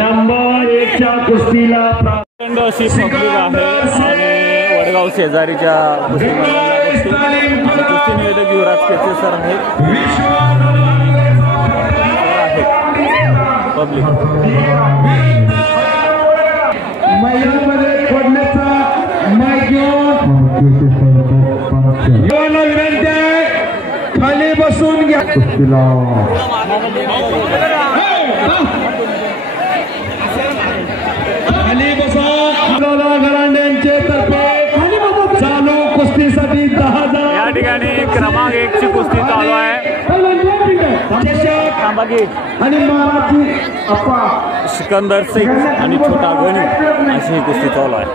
Number 1च्या कुस्तीला अशी public आहे आणि वडगाव शेजारीच्या कुस्ती निवेदक युवराज केचे सर आहेत पब्लिक मैदानामध्ये पडण्याचा माईक घेऊन विनंती आहे खाली बसून घ्या कुस्तीला खाली बसा गरांड्यांचे तर्फे चालू कुस्तीसाठी 10,000 या ठिकाणी क्रमांक 1 ची कुस्ती चालू आहे आणि महाराजी अप्पा सिकंदर शेख आणि छोटा गणी अशी ही कुस्ती चालू आहे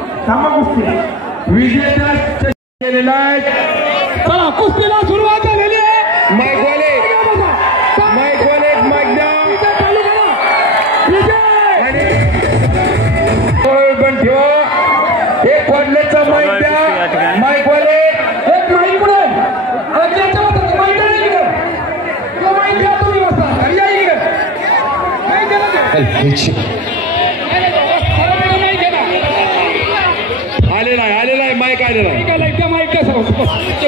विजेता केलेला आहे चला कुस्तीला सुरुवात झालेली आहे माईक वाले माईक द्या पण ठेवा एक वाजल्याचा माईक द्या माईक वाले एक माईक पुढे आलेला आहे माईक आलेला आहे माईक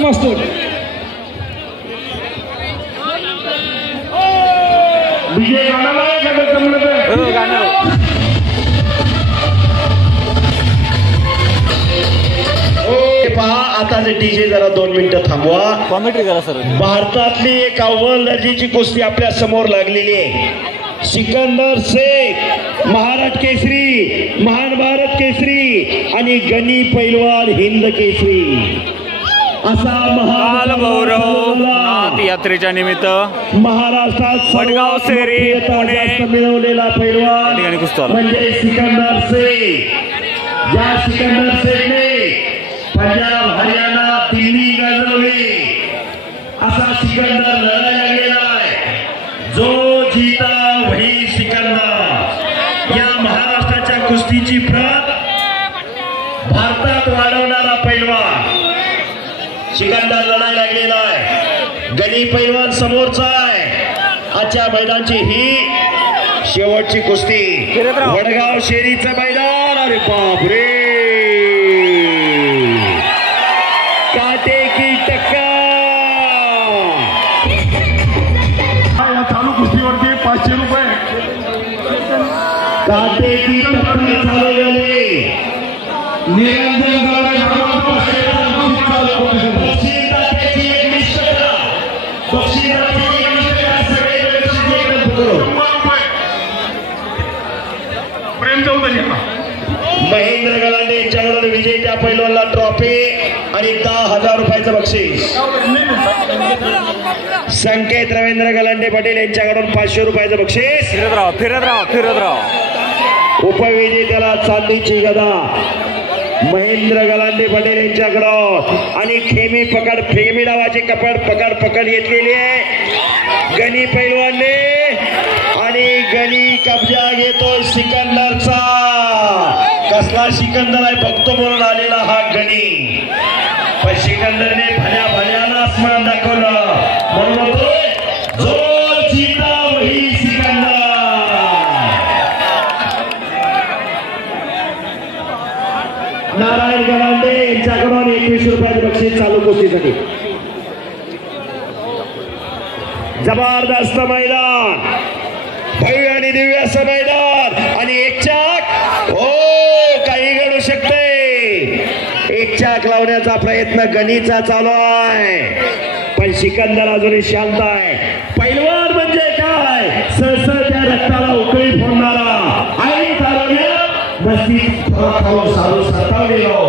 मस्त पहा आता डीजे जरा 2 मिनिटं थांबवा कॉमेंट्री करा सर भारतातली एक अव्वल दर्जाची कुस्ती आपल्या समोर लागलेली आहे सिकंदर शेख महाराष्ट्र केसरी महान भारत केसरी आणि गणी पैलवान हिंद केसरी असा महागौरव यात्रेच्या निमित्त महाराष्ट्रात वडगाव शहरी पुणे मिळवलेला पैलवान म्हणजे सिकंदर शेख या सिकंदर शेखने पंजाब हरियाणा दिल्ली गाजवली असा सिकंदर लढायला गेलाय जो जीता वही सिकंदर या महाराष्ट्राच्या कुस्तीची प्रत भारतात वाढवणारा पैलवान सिकंदर लढायला गेलेला आहे गणी पैलवान समोरचा आहे आजच्या मैदानची ही शेवटची कुस्ती वडगाव शेरीचं मैदान अरे बापरे काटे की टक्कर चालू कुस्तीवरती 500 रुपये काटे की टक्कर चालू झाली निरंजन महेंद्र गलांडे यांच्याकडून विजेत्या पैलवानला ट्रॉफी आणि 10,000 रुपयाचं बक्षीस संकेत रवींद्र गलांडे पाटील यांच्याकडून 500 रुपयाचं बक्षीस फिरत राहा उपविजेत्याला चांदीची गदा महेंद्र गलांडे पाटील यांच्याकडून आणि फेमी डावाची पकड घेतलेली आहे गणी पैलवानने आणि गणी कब्जा घेतोय सिकंदरचा कसला सिकंदर आहे बघतो म्हणून आलेला हा गणी पण सिकंदरने भल्यानं आसमान दाखवलं म्हणून जो जीता वही सिकंदर नारायण गलांडे यांच्याकडून 21 रुपयाचे बक्षीस चालू कुस्तीसाठी जबरदस्त मैदान भव्य आणि दिव्य असं मैदान आणि एक चाक हो काही घडू शकते एक चाक लावण्याचा प्रयत्न गणीचा चालू आहे पण सिकंदर अजूनही शांत आहे पैलवान म्हणजे काय सहसा त्या रक्ताला उकळी फोडणारा आई चालवण्या बस्ती साधू सतावलेलो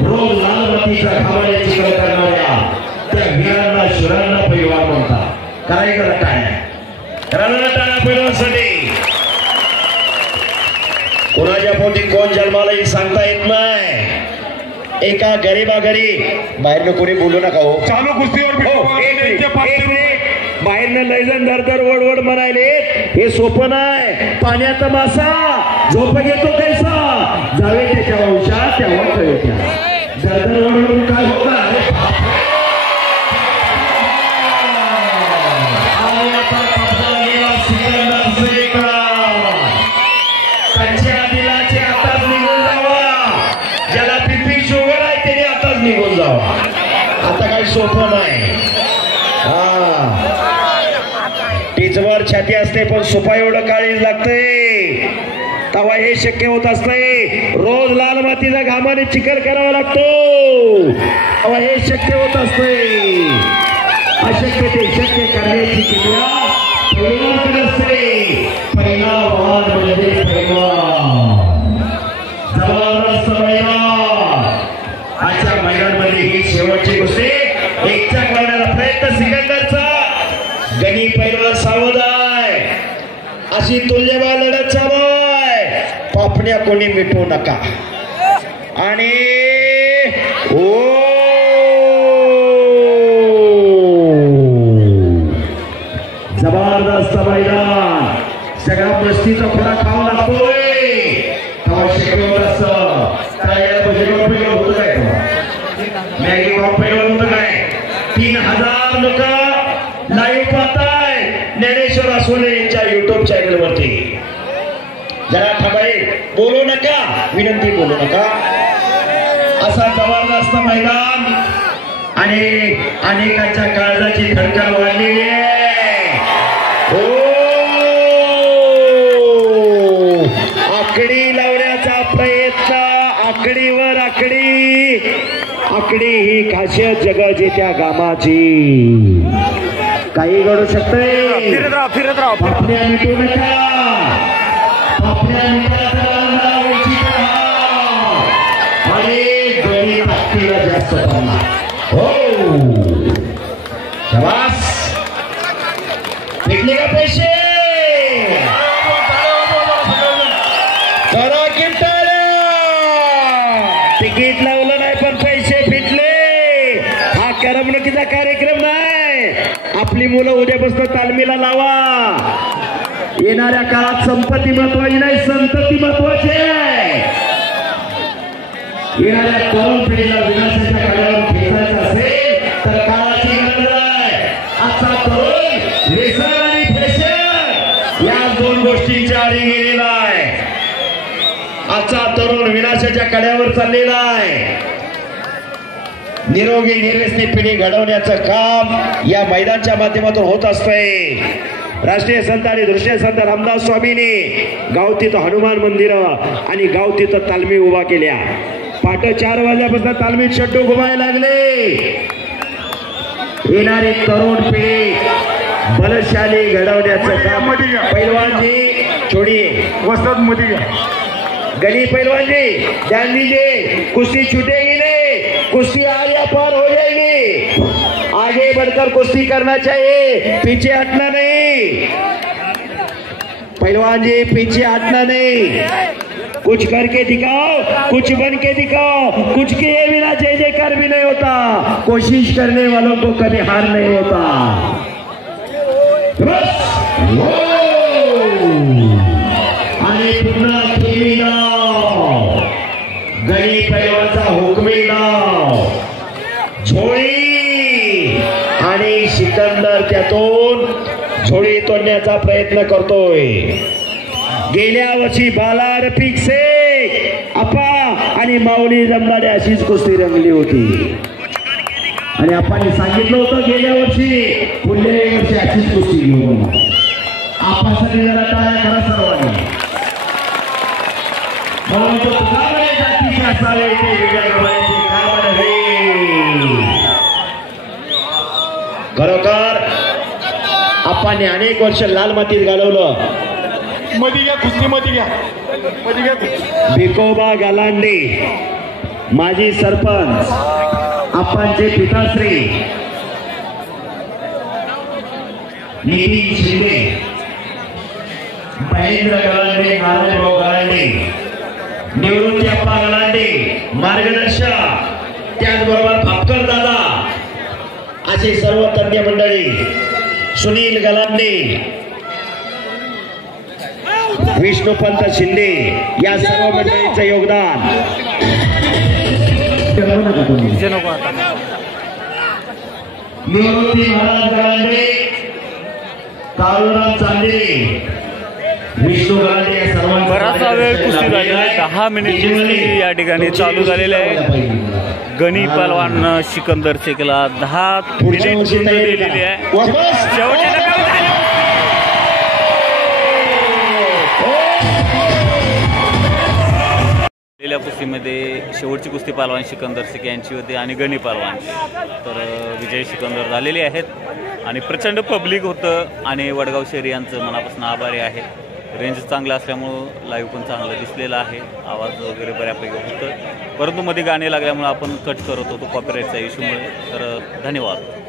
रोज लालबत्तीच्या खावण्याची कळ करणाऱ्या त्या वीरांना शुरांना पैलवान म्हणतात करायचं काय रणटाळ्या पैलवानसाठी कोणाच्या पोटी कोण जन्माला ही सांगता येत नाही एका गरीबा घरी बाहेरनं कोणी बोलू नका हो चालू कुस्तीवर बाहेरनं लयजन दर वडवड म्हणायले हे सोपं नाही पाण्याचा मासा झोप घेतो कैसा जावे त्याच्या वंशात तेव्हा कळत्या दर वडवड काय होत टीचवर छाती असते पण सुपा एवढं काळीज लागते तेव्हा हे शक्य होत असते. रोज लाल मातीचा घामाने चिखल करावा लागतो तेव्हा हे शक्य होत असते. अशक्य ते शक्य करण्याची क्रिया पैलवानाकडे असते. पहिला वाद म्हणजे पैलवान. जबरदस्त मैदान. आजच्या मैदानामध्ये ही शेवटची कुस्ती. एक चाक लावण्याचा प्रयत्न सिकंदरचा. गणी पैलवान सावध आहे. अशी तुल्यबळ लढत चालू आहे. पापण्या कोणी मिटवू नका. आणि जबरदस्त मैदान. सगळा मस्तीचा खोडा खावा लागतोय. काय 3000 लोक लाईव्ह पाहताय ज्ञानेश्वर आसोले यांच्या युट्यूब चॅनल वरती. जरा थांबाई, बोलू नका, विनंती, बोलू नका. असा जबरदस्त मैदान आणि अनेकांच्या काळजाची धडकन वाढलेली आहे. आकडी लावण्याचा प्रयत्न. आकडीवर आकडी. आकडी ही खासियत जगजेत्या गामाची. काही घडू शकते. फिरत राहा. पापण्या मिटू नका. पापण्या मिटण्याचा आणि गणी ताकदीला जास्त पडला. हो शाबास. भेटले का पैसे? करा किंटाळ्या. तिकीट लावलं नाही पण पैसे फिटले. हा करमणुकीचा कार्यक्रम नाही. आपली मुलं उद्यापासून तालमीला लावा. येणाऱ्या काळात संपत्ती महत्वाची नाही, संतती महत्वाची आहे. येणाऱ्या तरुण पिढीला विनाशाच्या काळावर खेचायचं असेल तर काळाची गरज आहे. आजचा तरुण व्यसन आणि फॅशन या दोन गोष्टींच्या आधी गेलेला आहे. आजचा तरुण विनाशाच्या कड्यावर चाललेला आहे. निरोगी निर्व्यसनी पिढी घडवण्याचं काम या मैदानाच्या माध्यमातून होत असतंय. राष्ट्रीय संत आणि दृष्टीय संत रामदास स्वामींनी गावतीत हनुमान मंदिर आणि गावतीत तालमी उभा केल्या. पहाटे 4 वाजल्यापासून तालमीत शड्डू घुमायला लागले. येणारी तरुण पिढी बलशाली घडवण्याचं काम. पैलवानजी छोडी वस्तात मध्ये गली. पैलवानजी ध्यान दीजिए, कुश्ती छूटेगी नहीं. कुश्ती आज या पार हो जाएगी. आगे बढ़कर कुश्ती करना चाहिए, पीछे हटना नहीं. पहलवान जी पीछे हटना नहीं. कुछ करके दिखाओ, कुछ बन के दिखाओ. कुछ किए बिना जय जयकार भी नहीं होता. कोशिश करने वालों को कभी हार नहीं होता. बस आणि पुन्हा खेळी नाव. गणी पैलवानचा हुकमी नाव. झोळी आणि सिकंदर त्यातून झोळी तोडण्याचा प्रयत्न करतोय. गेल्या वर्षी बाला रफिक शेख आपा आणि माऊली जमदाडे अशीच कुस्ती रंगली होती. आणि आपण सांगितलं होतं गेल्या वर्षी पुढल्या वर्षी अशीच कुस्ती घेऊन. आपासाठी जरा टाळ्या करा सर्वांनी. जातीचे असावे ते वेगळ्या गमायचे काम नव्हे. खरोखर आपण अनेक वर्ष लाल मातीत घालवलं. मध्ये घ्या कुस्ती, मध्ये घ्या, मध्ये घ्या. भिकोबा गलांडे माजी सरपंच, आपणचे पिताश्री नितीन शिंदे, महेंद्र गलांडे, नारायणभाऊ गलांडे, निवृत्ती अप्पा गलांडे मार्गदर्शक, त्याचबरोबर भापकर दादा असे सर्व तज्ञ मंडळी, सुनील गलांडे, विष्णुपंत शिंदे या सर्व मंडळींचं योगदान. निवृत्ती महाराज गलांडे, काळूराम चांदेरे, विष्णू गलांडे या सर्वांचा बराचसा वेळ कुस्ती झालेला आहे. 10 मिनिट कुस्ती या ठिकाणी चालू झालेली आहे. गणी पहलवान सिकंदर शेखला 10 मिनिट दिलेली आहे. शेवटी पहिल्या कुस्तीमध्ये शेवटची कुस्ती पहलवान सिकंदर शेख यांची होती आणि गणी पहलवान, तर विजय सिकंदर झालेले आहेत आणि प्रचंड पब्लिक होतं आणि वडगाव शहरी यांचं मनापासून आभारी आहे. रेंज चांगलं असल्यामुळं लाईव्ह पण चांगलं दिसलेलं आहे, आवाज वगैरे बऱ्यापैकी होतं, परंतु मध्ये गाणे लागल्यामुळे आपण कट करत होतो कॉपीराईटच्या इश्यूमुळे. तर धन्यवाद.